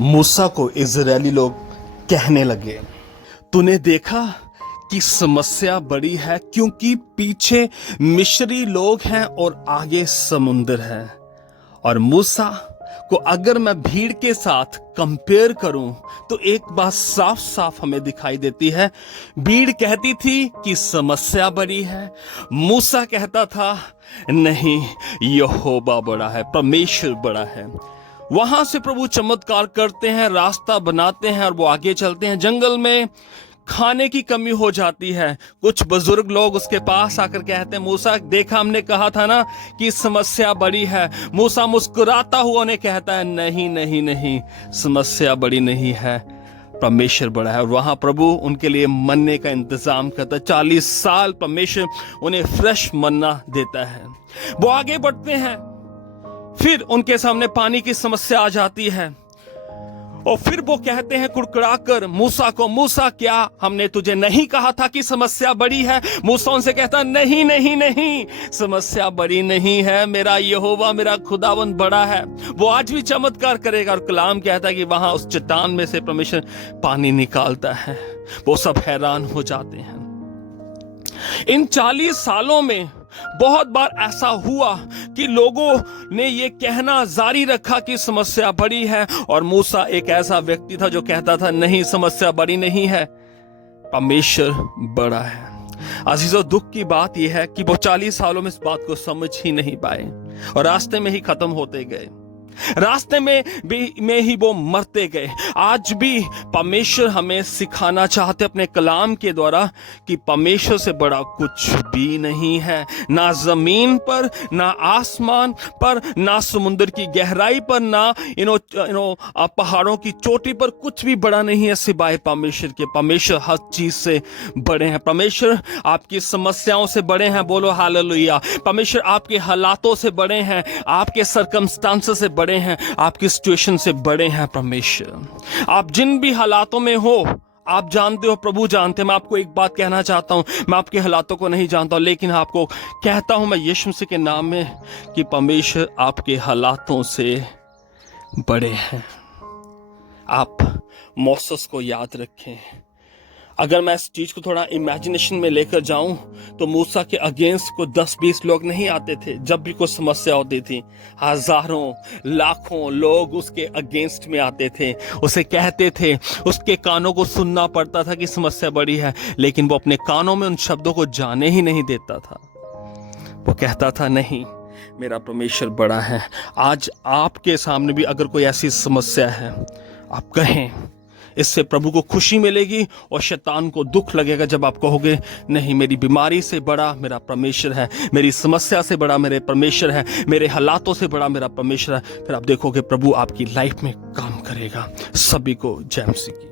मूसा को इजरायली लोग कहने लगे, तूने देखा कि समस्या बड़ी है क्योंकि पीछे मिस्री लोग हैं और आगे समुंदर है। और मूसा को अगर मैं भीड़ के साथ कंपेयर करूं तो एक बात साफ साफ हमें दिखाई देती है। भीड़ कहती थी कि समस्या बड़ी है, मूसा कहता था नहीं, यहोवा बड़ा है, परमेश्वर बड़ा है। वहां से प्रभु चमत्कार करते हैं, रास्ता बनाते हैं और वो आगे चलते हैं। जंगल में खाने की कमी हो जाती है। कुछ बुजुर्ग लोग उसके पास आकर कहते हैं, मूसा देखा, हमने कहा था ना कि समस्या बड़ी है। मूसा मुस्कुराता हुआ उन्हें कहता है, नहीं नहीं नहीं, समस्या बड़ी नहीं है, परमेश्वर बड़ा है। और वहां प्रभु उनके लिए मन्ने का इंतजाम करता है। 40 साल परमेश्वर उन्हें फ्रेश मन्ना देता है। वो आगे बढ़ते हैं, फिर उनके सामने पानी की समस्या आ जाती है और फिर वो कहते हैं कुड़कुड़ाकर मूसा को, मूसा क्या हमने तुझे नहीं कहा था कि समस्या बड़ी है? मूसा उनसे कहता नहीं नहीं नहीं, समस्या बड़ी नहीं है, मेरा यहोवा, मेरा खुदावंद बड़ा है, वो आज भी चमत्कार करेगा। और कलाम कहता है कि वहां उस चट्टान में से परमेश्वर पानी निकालता है। वो सब हैरान हो जाते हैं। इन 40 सालों में बहुत बार ऐसा हुआ कि लोगों ने ये कहना जारी रखा कि समस्या बड़ी है, और मूसा एक ऐसा व्यक्ति था जो कहता था नहीं, समस्या बड़ी नहीं है, परमेश्वर बड़ा है। अजीजों, दुख की बात यह है कि वो 40 सालों में इस बात को समझ ही नहीं पाए और रास्ते में ही खत्म होते गए, रास्ते में ही वो मरते गए। आज भी परमेश्वर हमें सिखाना चाहते अपने कलाम के द्वारा कि परमेश्वर से बड़ा कुछ भी नहीं है, ना जमीन पर, ना आसमान पर, ना समुद्र की गहराई पर, ना पहाड़ों की चोटी पर, कुछ भी बड़ा नहीं है सिवाय परमेश्वर के। परमेश्वर हर चीज से बड़े हैं। परमेश्वर आपकी समस्याओं से बड़े हैं, बोलो हालेलुया। परमेश्वर आपके हालातों से बड़े हैं, आपके सर्कमस्टांसेस से बड़े हैं, आपकी सिचुएशन से बड़े हैं परमेश्वर। आप जिन भी हालातों में हो, आप जानते हो, प्रभु जानते हैं। मैं आपको एक बात कहना चाहता हूं, मैं आपके हालातों को नहीं जानता हूं, लेकिन आपको कहता हूं मैं यीशु मसीह के नाम में कि परमेश्वर आपके हालातों से बड़े हैं। आप मोसेस को याद रखें। अगर मैं इस चीज को थोड़ा इमेजिनेशन में लेकर जाऊं तो मूसा के अगेंस्ट को 10-20 लोग नहीं आते थे। जब भी कोई समस्या होती थी, हजारों लाखों लोग उसके अगेंस्ट में आते थे, उसे कहते थे, उसके कानों को सुनना पड़ता था कि समस्या बड़ी है, लेकिन वो अपने कानों में उन शब्दों को जाने ही नहीं देता था। वो कहता था नहीं, मेरा परमेश्वर बड़ा है। आज आपके सामने भी अगर कोई ऐसी समस्या है, आप कहें, इससे प्रभु को खुशी मिलेगी और शैतान को दुख लगेगा जब आप कहोगे नहीं, मेरी बीमारी से बड़ा मेरा परमेश्वर है, मेरी समस्या से बड़ा मेरे परमेश्वर है, मेरे हालातों से बड़ा मेरा परमेश्वर है। फिर आप देखोगे प्रभु आपकी लाइफ में काम करेगा। सभी को जय मसीह की।